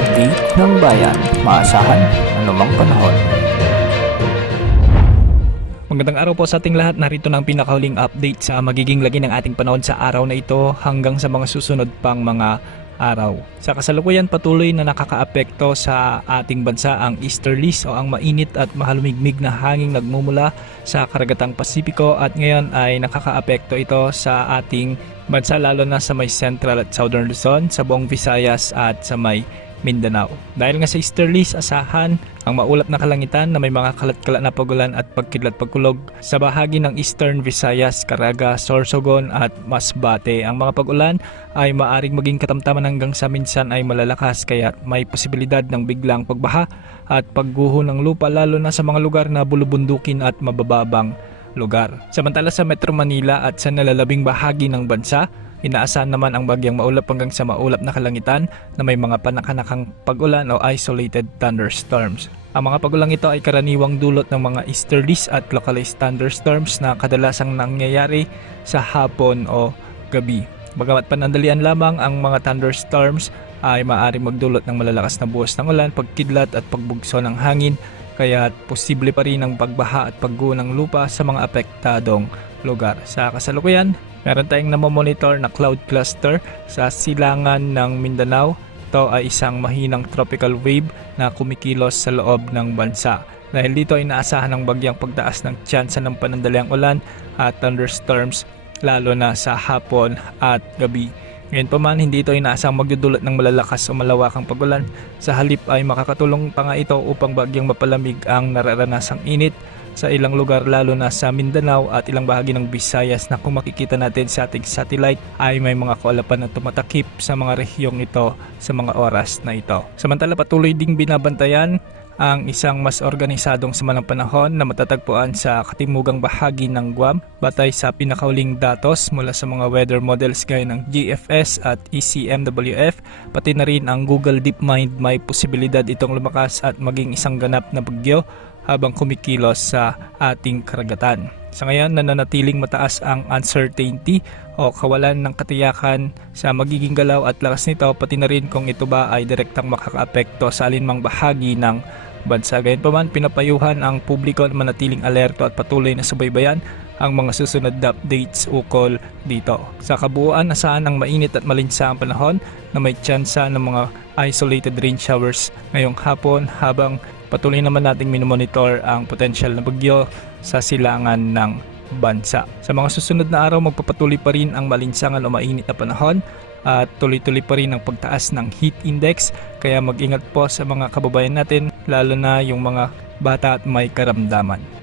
update ng bayan, maasahan anumang panahon. Magandang araw po sa ating lahat. Narito na ang pinakahuling update sa magiging lagi ng ating panahon sa araw na ito hanggang sa mga susunod pang mga araw. Sa kasalukuyan, patuloy na nakakaapekto sa ating bansa ang easterlies o ang mainit at mahalumigmig na hanging nagmumula sa karagatang Pasipiko, at ngayon ay nakakaapekto ito sa ating bansa lalo na sa may Central at Southern Luzon, sa buong Visayas at sa may Mindanao. Dahil nga sa easterlies, asahan ang maulap na kalangitan na may mga kalat-kalat na pagulan at pagkidlat-pagkulog sa bahagi ng Eastern Visayas, Caraga, Sorsogon at Masbate. Ang mga pagulan ay maaring maging katamtaman hanggang sa minsan ay malalakas, kaya may posibilidad ng biglang pagbaha at pagguho ng lupa lalo na sa mga lugar na bulubundukin at mabababang lugar. Samantala sa Metro Manila at sa nalalabing bahagi ng bansa, inaasahan naman ang bagyang maulap hanggang sa maulap na kalangitan na may mga panakanakang pag-ulan o isolated thunderstorms. Ang mga pag-ulang ito ay karaniwang dulot ng mga easterlies at localized thunderstorms na kadalasang nangyayari sa hapon o gabi. Bagamat panandalian lamang, ang mga thunderstorms ay maaaring magdulot ng malalakas na buhos ng ulan, pagkidlat at pagbugso ng hangin, kaya posible pa rin ang pagbaha at pagguho ng lupa sa mga apektadong lugar. Sa kasalukuyan, meron tayong namomonitor na cloud cluster sa silangan ng Mindanao. Ito ay isang mahinang tropical wave na kumikilos sa loob ng bansa. Dahil dito ay inaasahan ng bagyang pagtaas ng tsansa ng panandaliang ulan at thunderstorms lalo na sa hapon at gabi. Ngayon pa man, hindi ito inaasang magdudulot ng malalakas o malawakang pagulan. Sa halip ay makakatulong pa nga ito upang bagyang mapalamig ang nararanasang init sa ilang lugar lalo na sa Mindanao at ilang bahagi ng Visayas na kung makikita natin sa ating satellite ay may mga kaulapan na tumatakip sa mga rehiyong ito sa mga oras na ito. Samantala, patuloy ding binabantayan ang isang mas organisadong samalang panahon na matatagpuan sa katimugang bahagi ng Guam batay sa pinakauling datos mula sa mga weather models gaya ng GFS at ECMWF, pati na rin ang Google DeepMind. May posibilidad itong lumakas at maging isang ganap na bagyo habang kumikilos sa ating karagatan. Sa ngayon, nananatiling mataas ang uncertainty o kawalan ng katiyakan sa magiging galaw at lakas nito, pati na rin kung ito ba ay direktang makakaapekto sa alinmang bahagi ng bansa. Gayunpaman, pinapayuhan ang publiko na manatiling alerto at patuloy na subaybayan ang mga susunod na updates ukol dito. Sa kabuuan, asahan ang mainit at malinsa ang panahon na may tsansa ng mga isolated rain showers ngayong hapon, habang patuloy naman nating minomonitor ang potential na bagyo sa silangan ng bansa. Sa mga susunod na araw, magpapatuloy pa rin ang malinsangan o mainit na panahon at tuloy-tuloy pa rin ang pagtaas ng heat index, kaya mag-ingat po sa mga kababayan natin, lalo na yung mga bata at may karamdaman.